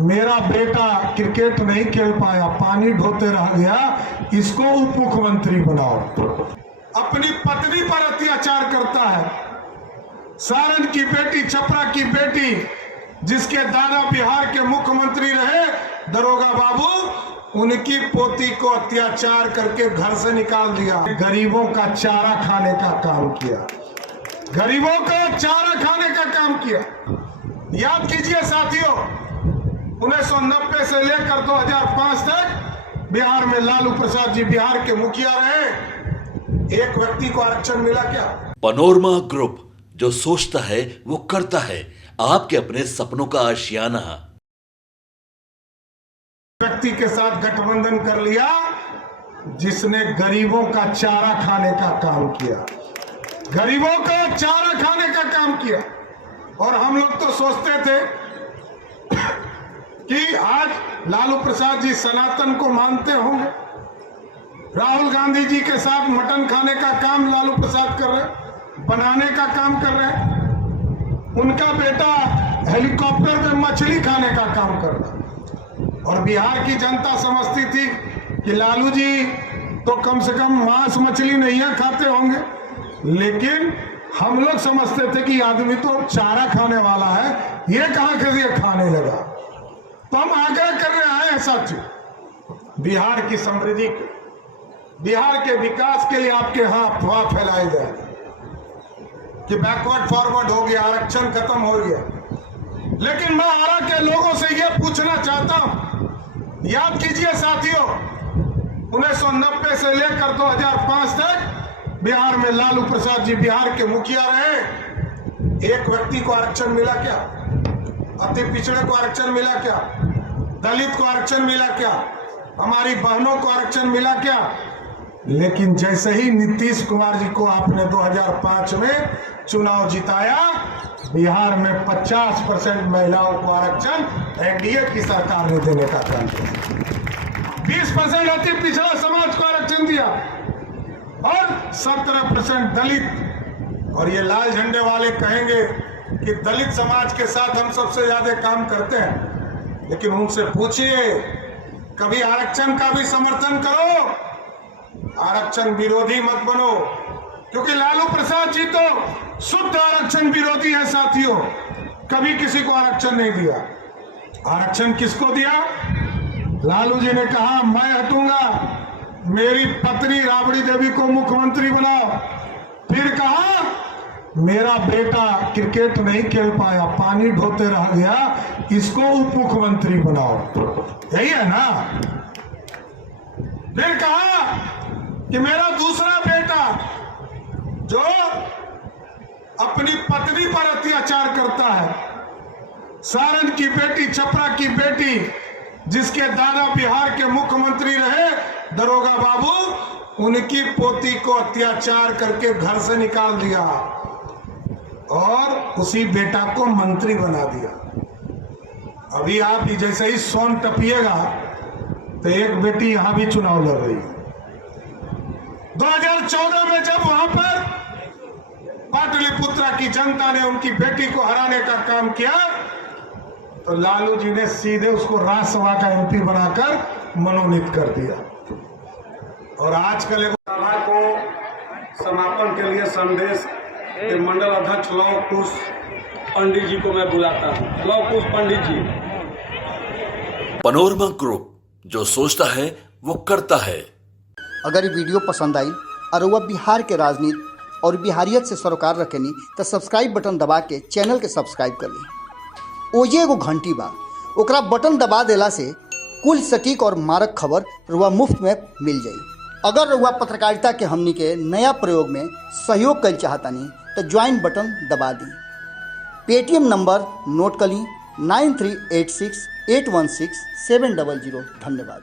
मेरा बेटा क्रिकेट नहीं खेल पाया, पानी ढोते रह गया, इसको उप मुख्यमंत्री बनाओ। अपनी पत्नी पर अत्याचार करता है। सारण की बेटी, छपरा की बेटी, जिसके दादा बिहार के मुख्यमंत्री रहे दरोगा बाबू, उनकी पोती को अत्याचार करके घर से निकाल दिया। गरीबों का चारा खाने का काम किया, गरीबों का चारा खाने का काम किया। याद कीजिए साथियों, 1990 से लेकर 2005 तक बिहार में लालू प्रसाद जी बिहार के मुखिया रहे। एक व्यक्ति को आरक्षण मिला क्या? पनोरमा ग्रुप, जो सोचता है वो करता है। आपके अपने सपनों का आशियाना। व्यक्ति के साथ गठबंधन कर लिया जिसने गरीबों का चारा खाने का काम किया, गरीबों का चारा खाने का काम किया। और हम लोग तो सोचते थे कि आज लालू प्रसाद जी सनातन को मानते होंगे, राहुल गांधी जी के साथ मटन खाने का काम लालू प्रसाद कर रहे, बनाने का काम कर रहे। उनका बेटा हेलीकॉप्टर में मछली खाने का काम कर रहा। और बिहार की जनता समझती थी कि लालू जी तो कम से कम मांस मछली नहीं खाते होंगे, लेकिन हम लोग समझते थे कि आदमी तो चारा खाने वाला है, ये कहां के लिए खाने लगा। तो हम आग्रह करने आए हैं साथियों, बिहार की समृद्धि के, बिहार के विकास के लिए आपके यहाँ अफवाह फैलाई जाए कि बैकवर्ड फॉरवर्ड हो गया, आरक्षण खत्म हो गया। लेकिन मैं आरा के लोगों से यह पूछना चाहता हूं, याद कीजिए साथियों, 1990 से लेकर 2005 तक बिहार में लालू प्रसाद जी बिहार के मुखिया रहे। एक व्यक्ति को आरक्षण मिला क्या? अति पिछड़े को आरक्षण मिला क्या? दलित को आरक्षण मिला क्या? हमारी बहनों को आरक्षण मिला क्या? लेकिन जैसे ही नीतीश कुमार जी को आपने 2005 में चुनाव जिताया, बिहार में 50% महिलाओं को आरक्षण एनडीए की सरकार ने देने का काम किया। 20% अति पिछड़ा समाज को आरक्षण दिया और 17% दलित। और ये लाल झंडे वाले कहेंगे कि दलित समाज के साथ हम सबसे ज्यादा काम करते हैं, लेकिन उनसे पूछिए, कभी आरक्षण का भी समर्थन करो, आरक्षण विरोधी मत बनो। क्योंकि लालू प्रसाद जी तो शुद्ध आरक्षण विरोधी है साथियों, कभी किसी को आरक्षण नहीं दिया। आरक्षण किसको दिया? लालू जी ने कहा मैं हटूंगा, मेरी पत्नी राबड़ी देवी को मुख्यमंत्री बनाओ। फिर कहा मेरा बेटा क्रिकेट नहीं खेल पाया, पानी ढोते रह गया, इसको उप मुख्यमंत्री बनाओ। यही है ना? फिर कहा कि मेरा दूसरा बेटा जो अपनी पत्नी पर अत्याचार करता है, सारण की बेटी, छपरा की बेटी, जिसके दादा बिहार के मुख्यमंत्री रहे दरोगा बाबू, उनकी पोती को अत्याचार करके घर से निकाल दिया और उसी बेटा को मंत्री बना दिया। अभी आप जैसे ही सोन टपिएगा तो एक बेटी यहां भी चुनाव लड़ रही है। 2014 में जब वहां पर पाटलिपुत्रा की जनता ने उनकी बेटी को हराने का काम किया, तो लालू जी ने सीधे उसको राज्यसभा का एमपी बनाकर मनोनीत कर दिया। और आजकल सभा को समापन के लिए संदेश के मंडल अध्यक्ष लव कुश पंडित जी को मैं बुलाता हूँ। लव कुश पंडित जी। पनोरमा ग्रुप, जो सोचता है वो करता है। अगर ये वीडियो पसंद आई और वह बिहार के राजनीति और बिहारियत से सरोकार रखेनी तो सब्सक्राइब बटन दबा के चैनल के सब्सक्राइब कर ली। ओजे एगो घंटी बा, ओकरा बटन दबा देला से कुल सटीक और मारक खबर रुआ मुफ्त में मिल जाई। अगर रुआ पत्रकारिता के हमनी के नया प्रयोग में सहयोग कर चाहतानी तो ज्वाइन बटन दबा दी। पेटीएम नंबर नोट कर ली 9386816700। धन्यवाद।